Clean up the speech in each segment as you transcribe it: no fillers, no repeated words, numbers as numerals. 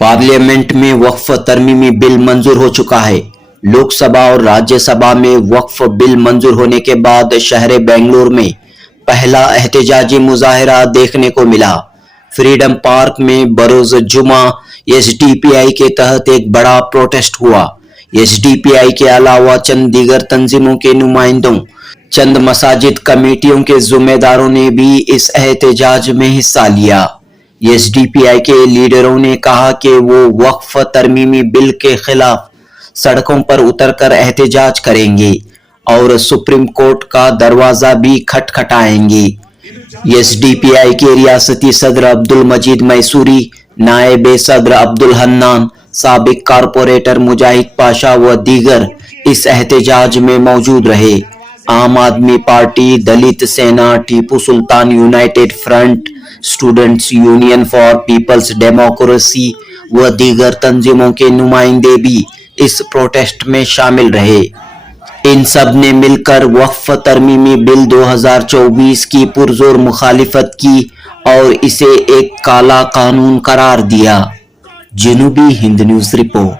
Parliament में वक्फ तरमीमी bill मंजूर हो चुका है। लोकसभा और राज्यसभा में वक्फ बिल मंजूर होने के बाद शहर बेंगलुरु में पहला एहतजाजी मुजाहिरा देखने को मिला। फ्रीडम पार्क में बरोज जुमा एसडीपीआई के तहत एक बड़ा प्रोटेस्ट हुआ। एसडीपीआई के अलावा चंद दीगर तंजीमों के नुमाइंदों, चंद मसाजिद कमेटियों के जिम्मेदारों ने भी इस एहतजाज में हिस्सा लिया। एसडीपीआई के लीडरों ने कहा कि वो वक्फ तरमीमी बिल के खिलाफ सड़कों पर उतरकर एहतजाज करेंगे और सुप्रीम कोर्ट का दरवाजा भी खटखटाएंगे। एसडीपीआई के रियासती सदर अब्दुल मजीद मैसूरी, नायब सदर अब्दुल हन्नान, साबिक कारपोरेटर मुजाहिद पाशा व दीगर इस एहतजाज में मौजूद रहे। आम आदमी Party, Dalit Sena, Tipu Sultan United Front, Students Union for Peoples Democracy व दीगर तंजीमों के नुमाइंदे भी इस प्रोटेस्ट में शामिल रहे। इन सब ने मिलकर वक्फ तरमीमी बिल 2024 की पुरजोर मुखालिफत की और इसे एक काला कानून करार दिया। जनूबी हिंद न्यूज रिपोर्ट।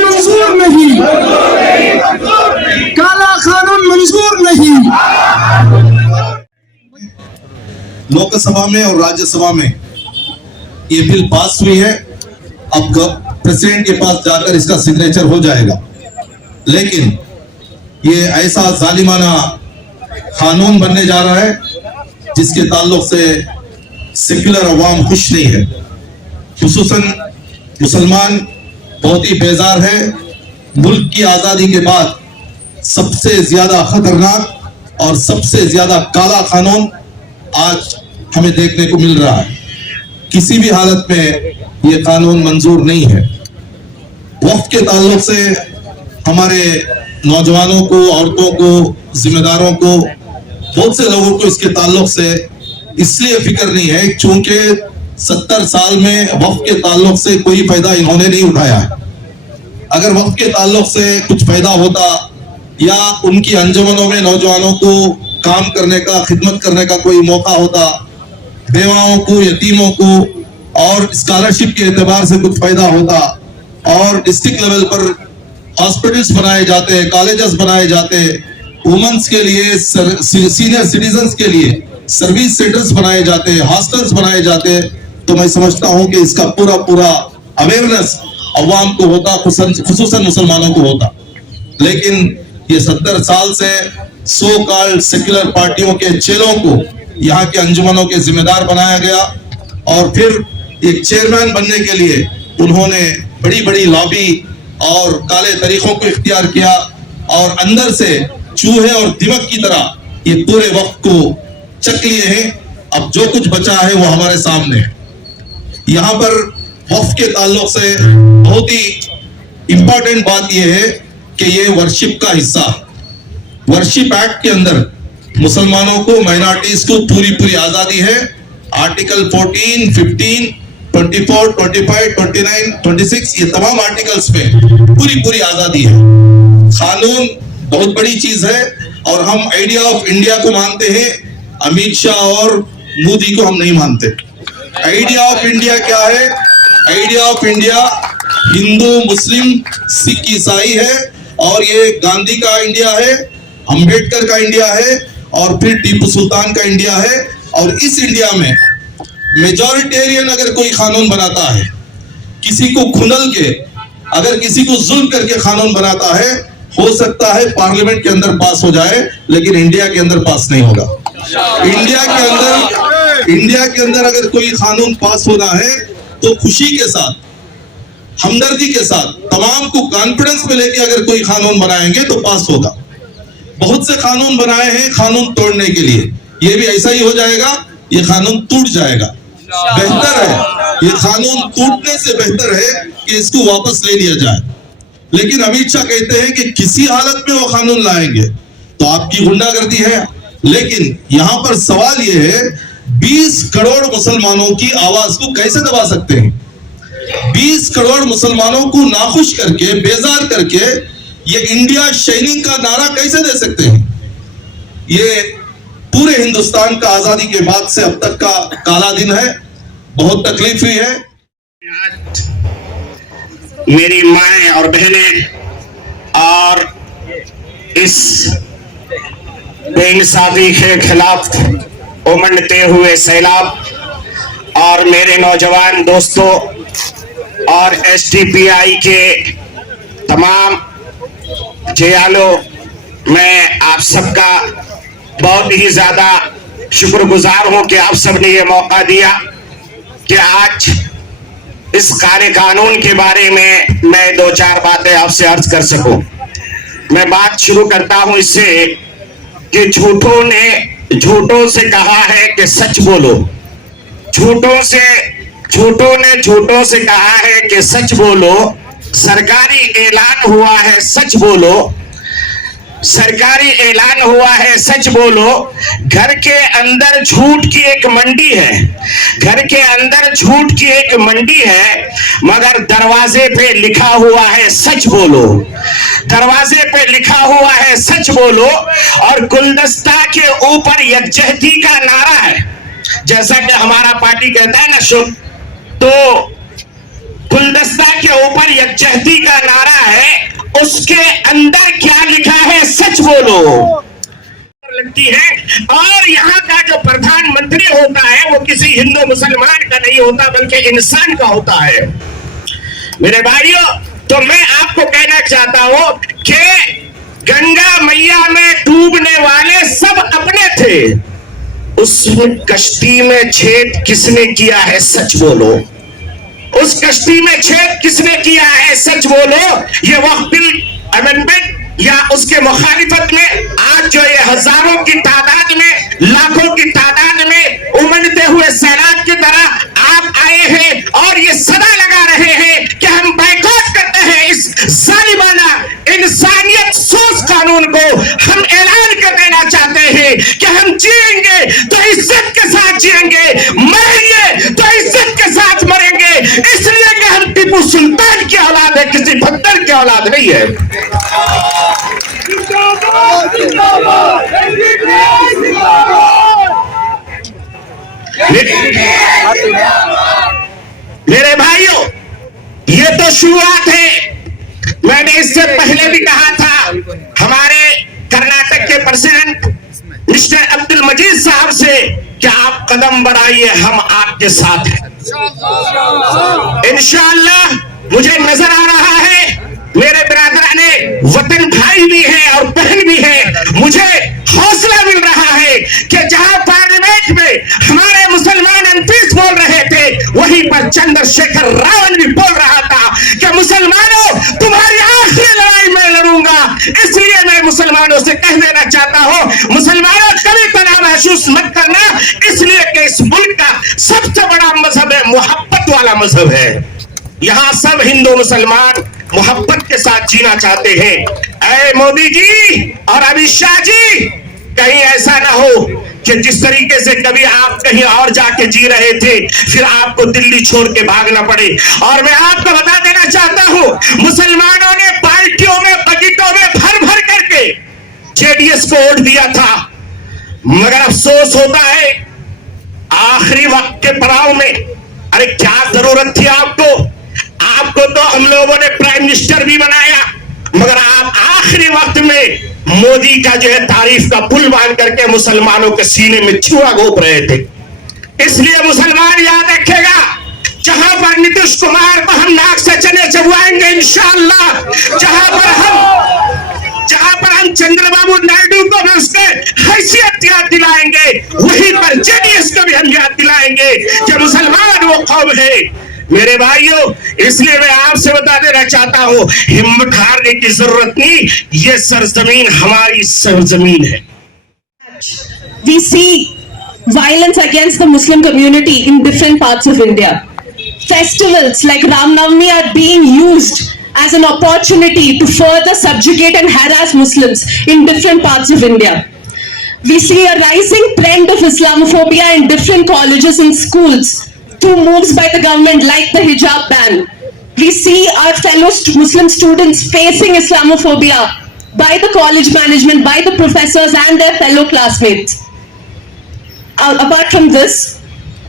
मंजूर नहीं, काला कानून मंजूर नहीं। लोकसभा में और राज्यसभा में ये बिल पास हुई है। अब प्रेसिडेंट के पास जाकर इसका सिग्नेचर हो जाएगा, लेकिन ये ऐसा जालिमाना कानून बनने जा रहा है जिसके ताल्लुक से सेक्युलर अवाम खुश नहीं है। खुसूसन मुसलमान बहुत ही बेजार है। मुल्क की आजादी के बाद सबसे ज्यादा खतरनाक और सबसे ज्यादा काला कानून आज हमें देखने को मिल रहा है। किसी भी हालत में ये कानून मंजूर नहीं है। वक्त के ताल्लुक से हमारे नौजवानों को, औरतों को, जिम्मेदारों को, बहुत से लोगों को इसके ताल्लुक से इसलिए फिक्र नहीं है क्योंकि 70 साल में वक्फ के ताल्लुक से कोई फायदा इन्होंने नहीं उठाया है। अगर वक्फ के ताल्लुक से कुछ फायदा होता या उनकी अंजुमनों में नौजवानों को काम करने का, खिदमत करने का कोई मौका होता, बेवाओं को, यतीमों को और स्कॉलरशिप के एतबार से कुछ फायदा होता, और डिस्ट्रिक्ट लेवल पर हॉस्पिटल्स बनाए जाते, कॉलेजेस बनाए जाते, वुमेन्स के लिए, सीनियर सिटीजन्स के लिए सर्विस सेंटर्स बनाए जाते, हॉस्टल्स बनाए जाते, तो मैं समझता हूं कि इसका पूरा अवेयरनेस अवाम को होता, खुसूसन मुसलमानों को होता। लेकिन ये 70 साल से सो कॉल्ड सेक्युलर पार्टियों के चेलों को यहाँ के अंजुमनों के जिम्मेदार बनाया गया और फिर एक चेयरमैन बनने के लिए उन्होंने बड़ी लॉबी और काले तरीकों को इख्तियार किया और अंदर से चूहे और दिमक की तरह ये पूरे वक्त को चक लिए हैं। अब जो कुछ बचा है वो हमारे सामने है। यहाँ पर वक्फ के ताल्लुक से बहुत ही इंपॉर्टेंट बात यह है कि ये वर्शिप का हिस्सा, वर्शिप एक्ट के अंदर मुसलमानों को, माइनॉरिटीज को पूरी आजादी है। आर्टिकल 14, 15, 24, 25, 29, 26 ये तमाम आर्टिकल्स में पूरी आजादी है। कानून बहुत बड़ी चीज है और हम आइडिया ऑफ इंडिया को मानते हैं, अमित शाह और मोदी को हम नहीं मानते। आइडिया ऑफ इंडिया क्या है? आइडिया ऑफ इंडिया हिंदू, मुस्लिम, सिख, ईसाई है और ये गांधी का इंडिया है, अंबेडकर का इंडिया है और फिर टीपू सुल्तान का इंडिया है। और इस इंडिया में मेजॉरिटेरियन अगर कोई कानून बनाता है, किसी को खुनल के, अगर किसी को जुल्म करके कानून बनाता है, हो सकता है पार्लियामेंट के अंदर पास हो जाए, लेकिन इंडिया के अंदर पास नहीं होगा। इंडिया के अंदर अगर कोई कानून पास होना है तो खुशी के साथ, हमदर्दी के साथ, तमाम को कॉन्फिडेंस में लेके अगर कोई कानून बनाएंगे तो पास होगा। बहुत से कानून बनाए हैं कानून तोड़ने के लिए, ये भी ऐसा ही हो जाएगा, ये कानून टूट जाएगा। बेहतर है, ये कानून टूटने से बेहतर है कि इसको वापस ले लिया जाए। लेकिन अमित शाह कहते हैं कि किसी हालत में वो कानून लाएंगे, तो आपकी गुंडागर्दी है। लेकिन यहां पर सवाल ये है, 20 करोड़ मुसलमानों की आवाज को कैसे दबा सकते हैं? 20 करोड़ मुसलमानों को नाखुश करके, बेजार करके ये इंडिया शाइनिंग का नारा कैसे दे सकते हैं? ये पूरे हिंदुस्तान का आजादी के बाद से अब तक का काला दिन है। बहुत तकलीफ हुई है। आज मेरी माएं और बहनें और इस बेइंसाफी के खिलाफ उमड़ते हुए सैलाब और मेरे नौजवान दोस्तों और एसटीपीआई के तमाम जयालों, मैं आप सबका बहुत ही ज्यादा शुक्रगुजार हूं कि आप सबने ये मौका दिया कि आज इस कार्य कानून के बारे में मैं 2-4 बातें आपसे अर्ज कर सकूं। मैं बात शुरू करता हूं इससे कि झूठों से कहा है कि सच बोलो। झूठों ने झूठों से कहा है कि सच बोलो। सरकारी ऐलान हुआ है, सच बोलो। सरकारी ऐलान हुआ है, सच बोलो। घर के अंदर झूठ की एक मंडी है, घर के अंदर झूठ की एक मंडी है, मगर दरवाजे पे लिखा हुआ है सच बोलो। दरवाजे पे लिखा हुआ है सच बोलो और गुलदस्ता के ऊपर यकजहती का नारा है। जैसा कि हमारा पार्टी कहता है ना शुभ, तो गुलदस्ता के ऊपर यकजहती का नारा है, उसके अंदर क्या लिखा है? सच बोलो लगती है। और यहाँ का जो प्रधानमंत्री होता है वो किसी हिंदू मुसलमान का नहीं होता बल्कि इंसान का होता है। मेरे भाइयों, तो मैं आपको कहना चाहता हूं कि गंगा मैया में डूबने वाले सब अपने थे, उस कश्ती में छेद किसने किया है? सच बोलो। उस कश्ती में छेद किसने किया है? सच बोलो। ये वक्फ बिल अमेंडमेंट या उसके मुखालिफत में आज जो ये हजारों की तादाद में, लाखों की तादाद में उमड़ते हुए सैलाब की तरह आप आए हैं और ये सदा लगा रहे हैं कि हम बायकॉट करते हैं इस जालिमाना इंसानियत सोच कानून को। हम ऐलान कर देना चाहते हैं कि हम जिएंगे तो इज्जत के साथ जिएंगे, मरेंगे तो इज्जत के साथ मरेंगे, इसलिए कि हम टीपू सुल्तान की औलाद है, किसी भक्तर की औलाद नहीं है। मेरे भाइयों, ये तो शुरुआत है। मैंने इससे पहले भी कहा था, हमारे कर्नाटक के प्रेसिडेंट मिस्टर अब्दुल मजीद साहब से कि आप कदम बढ़ाइए, हम आपके साथ हैं। इंशाअल्लाह मुझे नजर आ रहा है मेरे बिरादराने वतन भाई भी हैं और बहन भी हैं, मुझे हौसला मिल रहा है कि जहां पार्लियामेंट में हमारे मुसलमान एमपीज बोल रहे थे, वहीं पर चंद्रशेखर रावण भी बोल रहा था कि मुसलमानों, तुम्हारी आखिरी लड़ाई मैं लड़ूंगा। इसलिए मैं मुसलमानों से कह देना चाहता हूं, मुसलमानों कभी तनाव महसूस मत करना, इसलिए कि इस मुल्क का सबसे बड़ा मजहब है, मोहब्बत वाला मजहब है। यहाँ सब हिंदू मुसलमान मोहब्बत के साथ जीना चाहते हैं। ऐ मोदी जी और अमित शाह जी, कहीं ऐसा ना हो कि जिस तरीके से कभी आप कहीं और जाके जी रहे थे, फिर आपको दिल्ली छोड़ के भागना पड़े। और मैं आपको बता देना चाहता हूं, मुसलमानों ने पार्टियों में, बजटों में भर भर करके जेडीएस को वोट दिया था, मगर अफसोस होता है आखिरी वक्त के पड़ाव में, अरे क्या जरूरत थी आपको तो हम लोगों ने प्राइम मिनिस्टर भी बनाया, मगर आप आखिरी वक्त में मोदी का जो है तारीफ का पुल बांध करके मुसलमानों के सीने में छुआ घोंप रहे थे। इसलिए मुसलमान याद रखेगा, जहां पर नीतीश कुमार को हम नाक से चने चबवाएंगे इंशाअल्लाह, जहां पर हम चंद्रबाबू नायडू को भी उसके हैसियत याद दिलाएंगे, वहीं पर जेडीएस को भी हम याद दिलाएंगे कि मुसलमान वो कौम है। मेरे भाइयों, इसलिए मैं आपसे बता देना चाहता हूं, हिम्मत हारने की जरूरत नहीं, ये सरजमीन हमारी सरजमीन है। We see violence against the Muslim community in different parts of India. Festivals like Ram Navami are being used as an opportunity to further subjugate and harass Muslims in different parts of India. We see a rising trend of Islamophobia in different colleges and schools through moves by the government like the hijab ban. we see our fellow Muslim students facing Islamophobia by the college management, by the professors and their fellow classmates. Apart from this,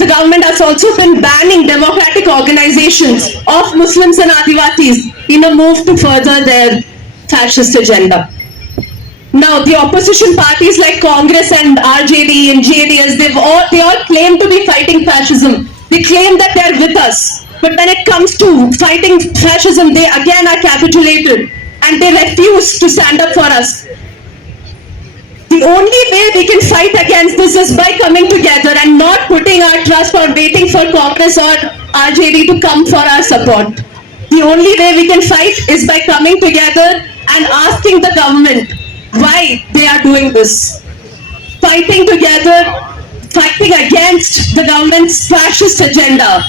the government has also been banning democratic organizations of Muslims and Adivasis in a move to further their fascist agenda. Now, the opposition parties like Congress and RJD and JDS, they all claim to be fighting fascism. They claim that they are with us. But when it comes to fighting fascism, they again are capitulated and they refuse to stand up for us. The only way we can fight against this is by coming together and not putting our trust or waiting for Congress or RJD to come for our support. The only way we can fight is by coming together and asking the government why they are doing this. Fighting together, fighting against the government's fascist agenda.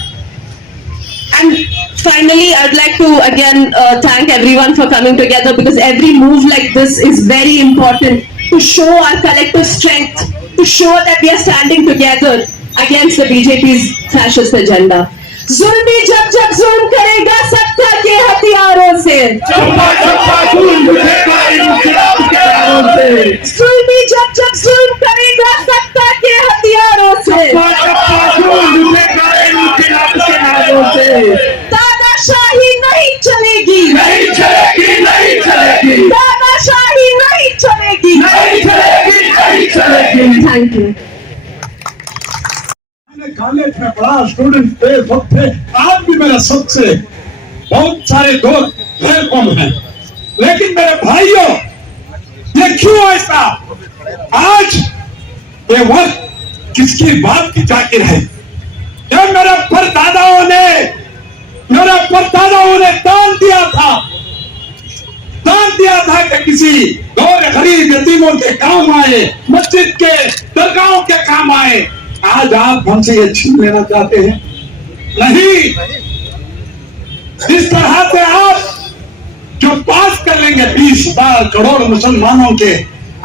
And finally, I would like to again thank everyone for coming together, because every move like this is very important to show our collective strength, to show that we are standing together against the BJP's fascist agenda. जुल्मी जब जब जुल्म करेगा सत्ता के हथियारों से, जुल्मी जब जब जुल्म करेगा सत्ता के हथियारों से, दादाशाही नहीं चलेगी, नहीं चलेगी, नहीं चलेगी, दादाशाही नहीं चलेगी, नहीं चलेगी, नहीं चलेगी। Thank you. कॉलेज में पढ़ा, स्टूडेंट थे, सब थे। आज भी मेरा सबसे बहुत सारे दोस्त गैर कौम हैं, लेकिन मेरे भाइयों, ये क्यों ऐसा? आज ये वक्त किसकी बात की जाकिर है? ये मेरे परदादाओं ने दान दिया था कि किसी गौर गरीब यतीमों के काम आए, मस्जिद के दरगाहों के काम आए। आज आप हमसे ये छीन लेना चाहते हैं? नहीं। जिस तरह से आप जो पास कर लेंगे 20,000 करोड़ मुसलमानों के,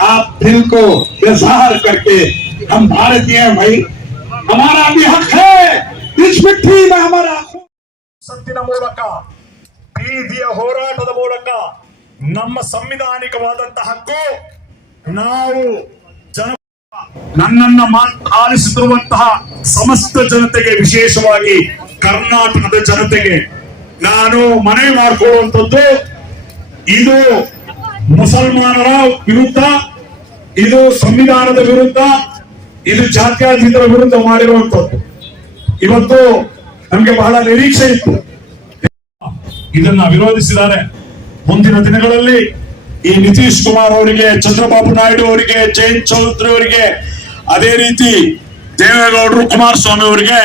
आप दिल को इजहार करके हम भारतीय हैं भाई, हमारा भी हक है, इस मिट्टी में हमारा ಸಂತಿನ ಮೂಲಕ ಬೀದಿಯ ಹೋರಾಟದ ಮೂಲಕ ನಮ್ಮ ಸಂವಿಧಾನಿಕವಾದಂತಹ ಹಕ್ಕು ನಾವು ನನ್ನನ್ನ ಆಲಿಸುತ್ತಿರುವಂತಹ ಸಮಸ್ತ ಜನತೆಗೆ, ವಿಶೇಷವಾಗಿ ಕರ್ನಾಟಕದ ಜನತೆಗೆ ನಾನು ಮನವಿ ಮಾಡಿಕೊಳ್ಳುವಂಥದ್ದು, ಇದು ಮುಸಲ್ಮಾನರ ವಿರುದ್ಧ, ಇದು ಸಂವಿಧಾನದ ವಿರುದ್ಧ, ಇದು ಜಾತ್ಯತೀತರ ವಿರುದ್ಧ ಮಾಡಿರುವಂಥದ್ದು. ಇವತ್ತು ನಮಗೆ ಬಹಳ ನಿರೀಕ್ಷೆ ಇತ್ತು, ಇದನ್ನ ವಿರೋಧಿಸಿದ್ದಾರೆ. ಮುಂದಿನ ದಿನಗಳಲ್ಲಿ ಈ ನಿತೀಶ್ ಕುಮಾರ್ ಅವರಿಗೆ, ಚಂದ್ರಬಾಬು ನಾಯ್ಡು ಅವರಿಗೆ, ಜಯಂತ್ ಚೌಧರಿ ಅವರಿಗೆ, ಅದೇ ರೀತಿ ದೇವೇಗೌಡರು, ಕುಮಾರಸ್ವಾಮಿ ಅವರಿಗೆ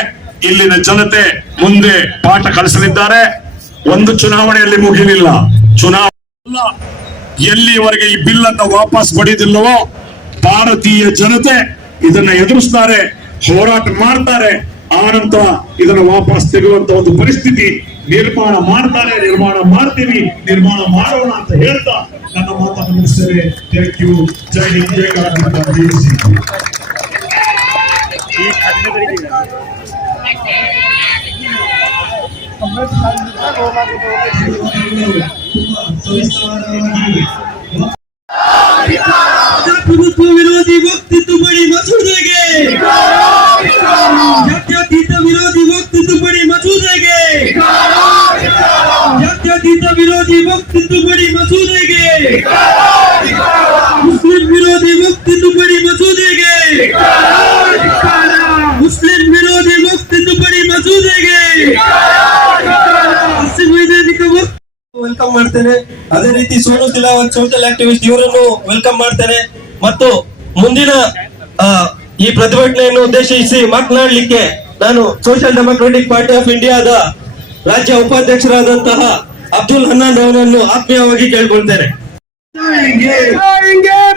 ಇಲ್ಲಿನ ಜನತೆ ಮುಂದೆ ಪಾಠ ಕಲಿಸಲಿದ್ದಾರೆ. ಒಂದು ಚುನಾವಣೆಯಲ್ಲಿ ಮುಗಿಲಿಲ್ಲ, ಚುನಾವಣೆ ಎಲ್ಲಿವರೆಗೆ ಈ ಬಿಲ್ ಅನ್ನು ವಾಪಸ್ ಪಡೆದಿಲ್ಲವೋ ಭಾರತೀಯ ಜನತೆ ಇದನ್ನ ಎದುರಿಸ್ತಾರೆ, ಹೋರಾಟ ಮಾಡ್ತಾರೆ. ಆನಂತರ ಇದನ್ನು ವಾಪಸ್ ತೆಗೆಯುವಂತ ಒಂದು ಪರಿಸ್ಥಿತಿ ನಿರ್ಮಾಣ ಮಾಡ್ತಾರೆ, ನಿರ್ಮಾಣ ಮಾಡ್ತೀವಿ, ನಿರ್ಮಾಣ ಮಾಡೋಣ ಅಂತ ಹೇಳ್ತಾ ನನ್ನ ಮಾತನ್ನು ಮುಗಿಸ್ತೇವೆ. Thank you. ಜೈ ಹಿಂದ್, ಜೈ ಕರ್ನಾಟಕ, ಜೈ ಶ್ರೀರಾಮ್. ಪ್ರಭುತ್ವ ವಿರೋಧಿ ವಕ್ಫ್ ತಿದ್ದುಪಡಿ ಮಸೂದೆಗೆ, ಜಾತ್ಯತೀತ ವಿರೋಧಿ ವಕ್ಫ್ ತಿದ್ದುಪಡಿ ಮಸೂದೆಗೆ, ಜಾತ್ಯತೀತ ವಿರೋಧಿ ವಕ್ಫ್ ತಿದ್ದುಪಡಿ ಮಸೂದೆಗೆ, ಮುಸ್ಲಿಂ ವಿರೋಧಿ ವಕ್ಫ್ ತಿದ್ದುಪಡಿ ಮಸೂದೆಗೆ, ಮುಸ್ಲಿಂ ವಿರೋಧಿ ವಕ್ಫ್ ತಿದ್ದುಪಡಿ ಮಸೂದೆಗೆ, ಸಂವಿಧಾನಿಕ ವಕ್ಫ್ ವೆಲ್ಕಮ್ ಮಾಡ್ತೇನೆ. ಅದೇ ರೀತಿ ಸೋನು ತಿಲಾವತ್, ಸೋಷಿಯಲ್ ಆಕ್ಟಿವಿಸ್ಟ್, ಇವರನ್ನು ವೆಲ್ಕಮ್ ಮಾಡ್ತೇನೆ. ಮತ್ತು ಮುಂದಿನ ಈ ಪ್ರತಿಭಟನೆಯನ್ನು ಉದ್ದೇಶಿಸಿ ಮಾತನಾಡಲಿಕ್ಕೆ ನಾನು ಸೋಷಿಯಲ್ ಡೆಮೊಕ್ರೆಟಿಕ್ ಪಾರ್ಟಿ ಆಫ್ ಇಂಡಿಯಾದ ರಾಜ್ಯ ಉಪಾಧ್ಯಕ್ಷರಾದಂತಹ ಅಬ್ದುಲ್ ಹನ್ನಾನ್ ಅವರನ್ನು ಆತ್ಮೀಯವಾಗಿ ಕೇಳ್ಕೊಳ್ತೇನೆ. बचाएंगे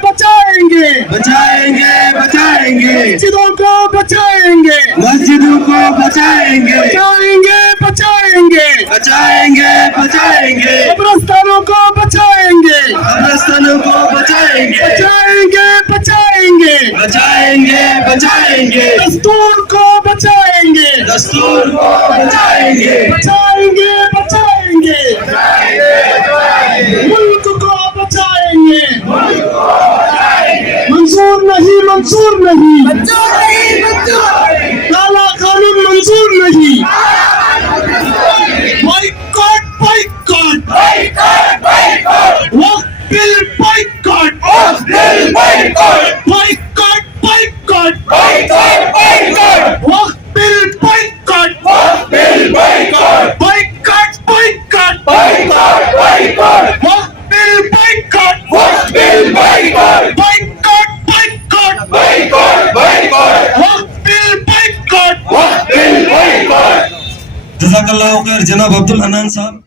बचाएंगे बचाएंगे बचाएंगे मस्जिदों को बचाएंगे मस्जिदों को बचाएंगे बचाएंगे बचाएंगे बचाएंगे बचाएंगे कब्रिस्तानों को बचाएंगे कब्रिस्तानों को बचाएंगे बचाएंगे बचाएंगे बचाएंगे बचाएंगे दस्तूर को बचाएंगे दस्तूर को बचाएंगे बचाएंगे बचाएंगे बचाएंगे मुल्क को बचाएंगे मंजूर नहीं काला कानून मंजूर नहीं बाइकॉट वक्त बिल बाइकॉट वक्त बिल बाइकॉट वक्त बिल बाइकॉट जज़ाकल्लाह खैर जनाब अब्दुल हन्नान साहब।